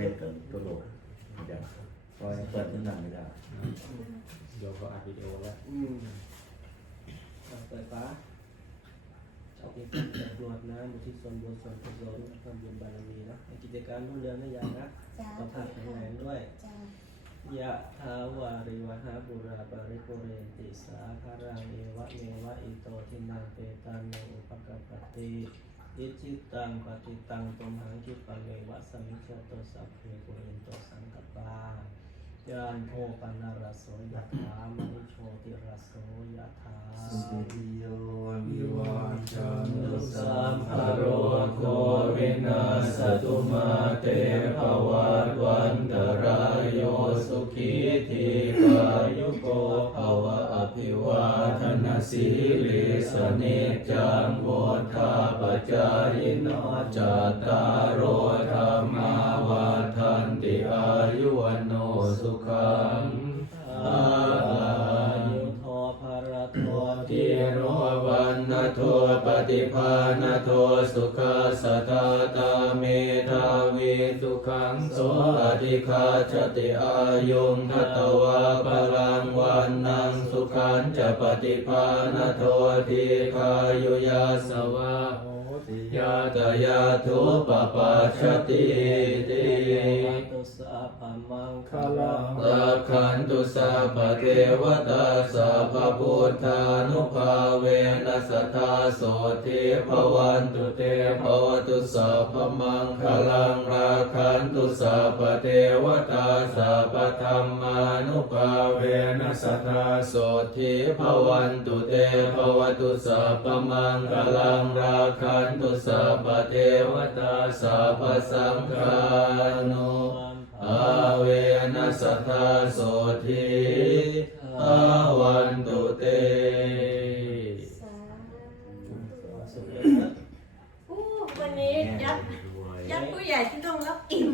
เห็นกันตัวโลกเดี๋ยวปล่อเปิดขึ้นหนังไม่ได้เดี๋ยวเขาอัดวิดีโอแล้วอืมเอาเปิดฟ้าเอาเก็บเก็บรวดนะบุที่ส่วนบุญส่วนกุศลความบุญบารมีนะให้กิจการรุ่งเรืองนะยายนะจ้าสุขภาพแข็งแรงด้วยจ้ายะทาวาริวหาบุราปริปุเรนติสาคารังเอวะเมวะอิโตทินังเปตานังอุปกปปติ อิจิตังปฏิตังตุมหังคิปะเมวะสมิจฉโตสัพเพปุเรนโตสังกปายานโทปนารสโสยะถามณิโชติรสโสยะถาสุติโยวิวาจันตุสัมภภะโรโควินาสตุมาเตภวัตวันตรายโยสุสุขีขีทีทีกายุโกภวะ สีลิสเนเนจังโวโวทาปจายโนจตารโรธรรมาวาวัวัฏฏทันติอายุยุวันโนสุขัง ทิโรวันนโทปฏิภาณโทสุขัสสะทาตาเมธาวิสุขังโสอธิคาชติอายุงทัตวาพลังวันนังสุขันจะปฏิภาณโททีคายุยาสวะยาตยาทุปปาชติติตุ มังคลังลักขันตุสัพเทวตาสัพพุทธานุภาเวนัสทาโสติภวันตุเตภวตุสัพมังคลังราขันตุสัพเทวตาสัพธรรมานุภาเวนัสทาโสติภวันตุเตภวตุสัพมังคลังราขันตุสัพเทวตาสัพสังฆานุ อาเวนัสทธาโสทิอาวันตุเตสาสุขธุวันนี้ยัดยัดผู้ใหญ่ที่ต้องรับอิ่ม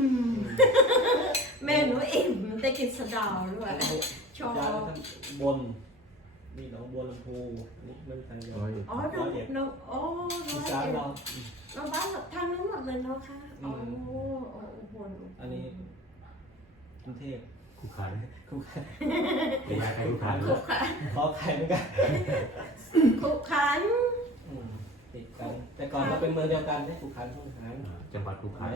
แม่หนูอิ่มได้กินสะเดาวด้วยชอบจ้าบนนี่หนองบัวลำพูนี่มันทางเดียวอ๋อน้องน้องอ๋อน้อีองสานเอ็มเราน้องบ้านทางนั้นหมดเลยเนาะค่ะอ๋อโอ้โหอันนี้ กรุงเทพคู่ขันคู่ขันเป็นยาใครคู่ขันขุกขันขอไข่เหมือนกันขุกขันอืมติดกัน แต่ก่อนเราเป็นเมืองเดียวกันใช่คู่ขันคู่ขัน จังหวัดคู่ขัน